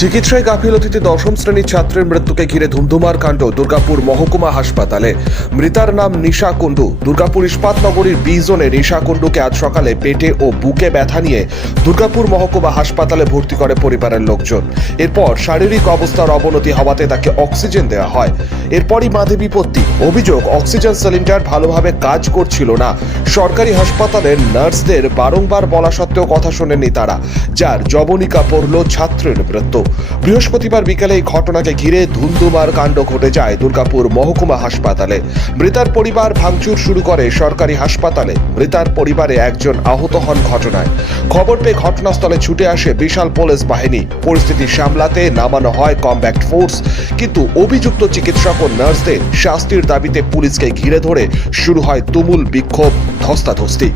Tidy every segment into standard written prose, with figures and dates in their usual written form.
চিকিৎসায় গাফিলতিতে দশম শ্রেণীর ছাত্রের মৃত্যুকে ঘিরে ধুমধুমার কাণ্ড দুর্গাপুর মহকুমা হাসপাতালে। মৃতার নাম নিশা কুণ্ডু। দুর্গাপুর ইস্পাত নগরীর বি জোনে নিশা কুণ্ডুকে আজ সকালে পেটে ও বুকে ব্যথা নিয়ে দুর্গাপুর মহকুমা হাসপাতালে ভর্তি করে পরিবারের লোকজন। এরপর শারীরিক অবস্থার অবনতি হওয়াতে তাকে অক্সিজেন দেওয়া হয়। এরপরই বাধে বিপত্তি। অভিযোগ, অক্সিজেন সিলিন্ডার ভালোভাবে কাজ করছিল না। সরকারি হাসপাতালের নার্সদের বারংবার বলা সত্ত্বেও কথা শোনেননি তারা, যার জবনিকা পড়ল ছাত্রের মৃত্যু। বৃহস্পতিবার বিকেলে এই ঘটনাকে ঘিরে ধুমধুমার কাণ্ড ঘটে যায় দুর্গাপুর মহকুমা হাসপাতালে। মৃতার পরিবার ভাঙচুর শুরু করে সরকারি হাসপাতালে। মৃতার পরিবারে একজন আহত হন ঘটনায়। খবর পেয়ে ঘটনাস্থলে ছুটে আসে বিশাল পুলিশ বাহিনী। পরিস্থিতি সামলাতে নামানো হয় কমব্যাট ফোর্স, কিন্তু অভিযুক্ত চিকিৎসক ও নার্সদের শাস্তির দাবিতে পুলিশকে ঘিরে ধরে শুরু হয় তুমুল বিক্ষোভ, ধস্তাধস্তি।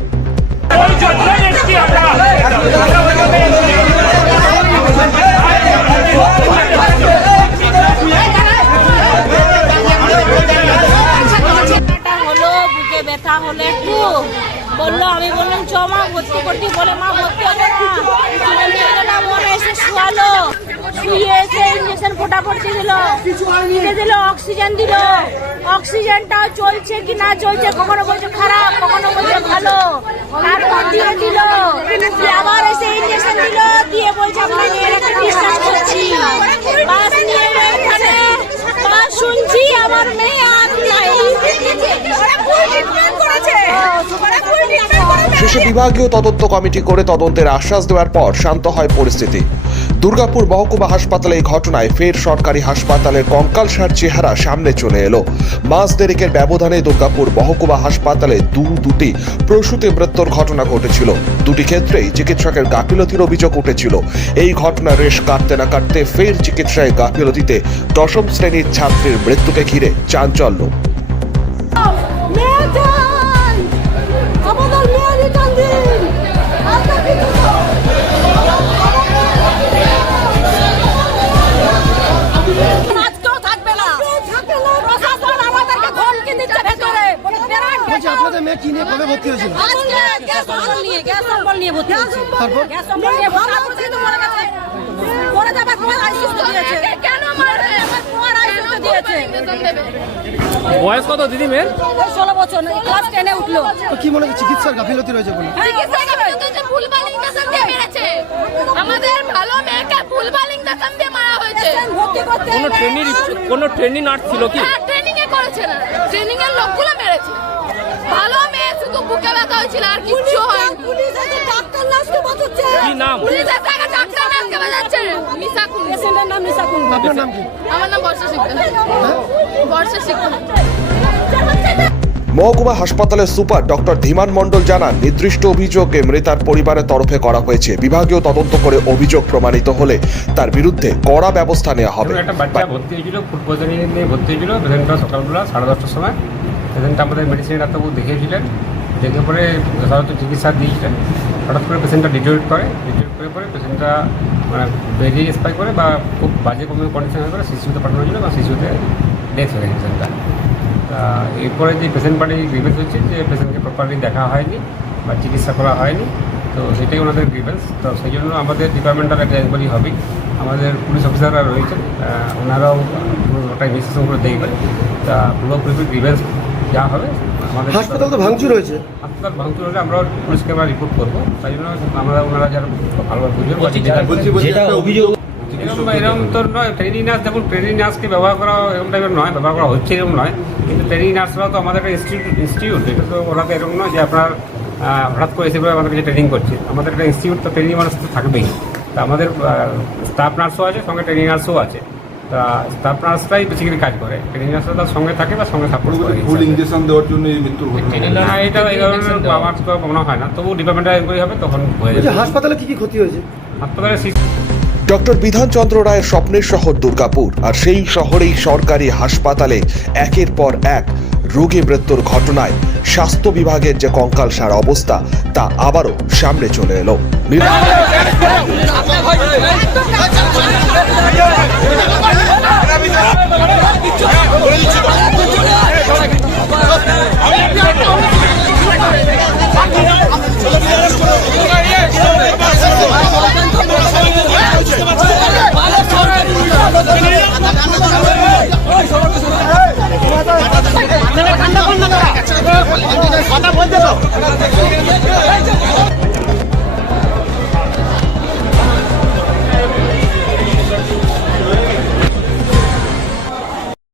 ব্যথা হলে একটু বললো, আমি বললাম চ মা ভর্তি করতে, বলে মা ভর্তি হবে না, মনে এসে শুয়ালো, শুয়ে এসে ইঞ্জেকশন ফোটাফট দিল, অক্সিজেন দিল। অক্সিজেনটাও চলছে কি না চলছে, কখনো বলছে খারাপ, কখনো বলছে ভালো, তারপর দিয়ে দিল, আবার এসে ইঞ্জেকশন দিল, দিয়ে বলছে আমরা নিয়ে রেখে ডিসচার্জ করছি। বাস নিয়ে এখানে বাস শুনছি, আমার মেয়ে আর নাই। শেষে বিভাগীয় তদন্ত কমিটি করে তদন্তের আশ্বাস দেওয়ার পর শান্ত হয় পরিস্থিতি। দুর্গাপুর মহকুমা হাসপাতালে এই ঘটনায় ফের সরকারি হাসপাতালের কঙ্কালসার চেহারা সামনে চলে এলো। মাস দেড়েকের ব্যবধানে দুর্গাপুর মহকুমা হাসপাতালে দুটি প্রসূতি মৃত্যুর ঘটনা ঘটেছিল। দুটি ক্ষেত্রেই চিকিৎসকের গাফিলতির অভিযোগ উঠেছিল। এই ঘটনার রেশ কাটতে না কাটতে ফের চিকিৎসায় গাফিলতিতে দশম শ্রেণীর ছাত্রীর মৃত্যুকে ঘিরে চাঞ্চল্য। আপনাদের মেয়ে কি নিয়ে কবে ভর্তি হয়েছিল? গ্যাস অম্বল নিয়ে ভর্তি হয়েছে। গ্যাস অম্বল নিয়ে ভর্তি তো মারা গেছে। পরে যাবার পর আইসিইউ দিয়েছে। কেন মারবে? আমার পর আইসিইউ দিয়েছে। বয়স কত দিদি মেয়ের? 16 বছর, ক্লাস 10 এ উঠলো। তো কি মনে হয় চিকিৎসার গাফিলতি রয়েছে বলে? চিকিৎসার গাফিলতি, ভুলভাল ইনজেকশন দিয়ে মেরেছে। আমাদের ভালো মেয়েকে ভুলভাল ইনজেকশন দিয়ে মারা হয়েছে। ভর্তি করতে কোনো ট্রেনিং নার্স ছিল কি? হ্যাঁ, ট্রেনিং এ করেছে না, ট্রেনিং এর লোকগুলো মেরেছে। ভালো মেয়ে, শুধু বুকে ব্যথা হয়েছিল, আর কিছু হয়নি। পুলিশ আছে, ডাক্তার নার্সকে বাঁচাচ্ছে। কি নাম? পুলিশ আছে, ডাক্তার নার্সকে বাঁচাচ্ছে। নিশা কুণ্ডু, পেশেন্টের নাম নিশা কুণ্ডু। আপনার নাম কি? আমার নাম বর্ষা শিকদার। বর্ষা শিকদার। মহকুমা হাসপাতালের সুপার ডক্টর ধীমান মণ্ডল জানান, নির্দিষ্ট অভিযোগে মৃতার পরিবারের তরফে করা হয়েছে। বিভাগীয় তদন্ত করে অভিযোগ প্রমাণিত হলে তার বিরুদ্ধে কড়া ব্যবস্থা নেওয়া হবে। একটা বাচ্চা ভর্তি হয়েছিল, ফুড পয়জনিং নিয়ে ভর্তি হয়েছিল। পেশেন্টটা সকালবেলা 10:30টার সময় পেশেন্টটা আমাদের মেডিসিন ডাক্তারবাবু দেখিয়েছিলেন। দেখে পরে যথাযথ চিকিৎসা দিয়েছিলেন। হঠাৎ করে পেশেন্টটা ডিটোরিয়েট করে পরে পেশেন্টটা বেরিয়ে এক্সপায়ার করে বা খুব বাজে কন্ডিশন হয়ে করে শিশুতে পাঠানো হয়েছিল বা শিশুতে ডেথ হয়ে গেছে পেশেন্টটা। তা এরপরে যে পেশেন্ট পার্টি গ্রিভেন্স হচ্ছে যে পেশেন্টকে প্রপারলি দেখা হয়নি বা চিকিৎসা করা হয়নি, তো সেটাই ওনাদের গ্রিভেন্স। তো সেই জন্য আমাদের ডিপার্টমেন্টাল একটা এনকোয়ারি হবেই। আমাদের পুলিশ অফিসাররা রয়েছেন, ওনারাও ওটা ইনভেস্টিগেশন করে দেখবেন। তা পুরোপুরি গ্রিভেন্স যা হবে। আমাদের হাসপাতাল তো ভাঙচুর হয়েছে। হাসপাতাল ভাঙচুর হলে আমরাও পুলিশকে আমরা রিপোর্ট করবো। তাই জন্য ওনারা যারা ভালোভাবে বুঝবেন। এরকম তো নয়, ট্রেনিং নার্স, দেখুন ট্রেনিং নার্সকে ব্যবহার করা এরকম টাইপের নয়, ব্যবহার করা হচ্ছে এরকম নয়। কিন্তু ট্রেনিং নার্সরাও তো আমাদের একটা ইনস্টিটিউট, এটা তো ওরা তো এরকম নয় যে আপনার হঠাৎ করে এসে আমাদের কাছে ট্রেনিং করছে। আমাদের একটা ইনস্টিটিউট, তো ট্রেনিং মানুষ তো থাকবেই। তা আমাদের স্টাফ নার্সও আছে, সঙ্গে ট্রেনিং নার্সও আছে। তা স্টাফ নার্সরাই বেসিক্যালি কাজ করে, ট্রেনিং নার্সরা তার সঙ্গে থাকে বা সঙ্গে সাপোর্ট করে। ফুল ইনজেকশন দেওয়ার জন্য এই মৃত্যুর ঘটনা এটা এই ধরনের আমার তো মনে হয় না, তবু ডিপার্টমেন্টাল এনকোয়ারি হবে, তখন হয়ে যাবে। হাসপাতালে কি ক্ষতি হয়েছে? হাসপাতালে ডক্টর বিধানচন্দ্র রায়ের স্বপ্নের শহর দুর্গাপুর, আর সেই শহরেই সরকারি হাসপাতালে একের পর এক রোগী মৃত্যুর ঘটনায় স্বাস্থ্য বিভাগের যে কঙ্কালসার অবস্থা তা আবারও সামনে চলে এলো।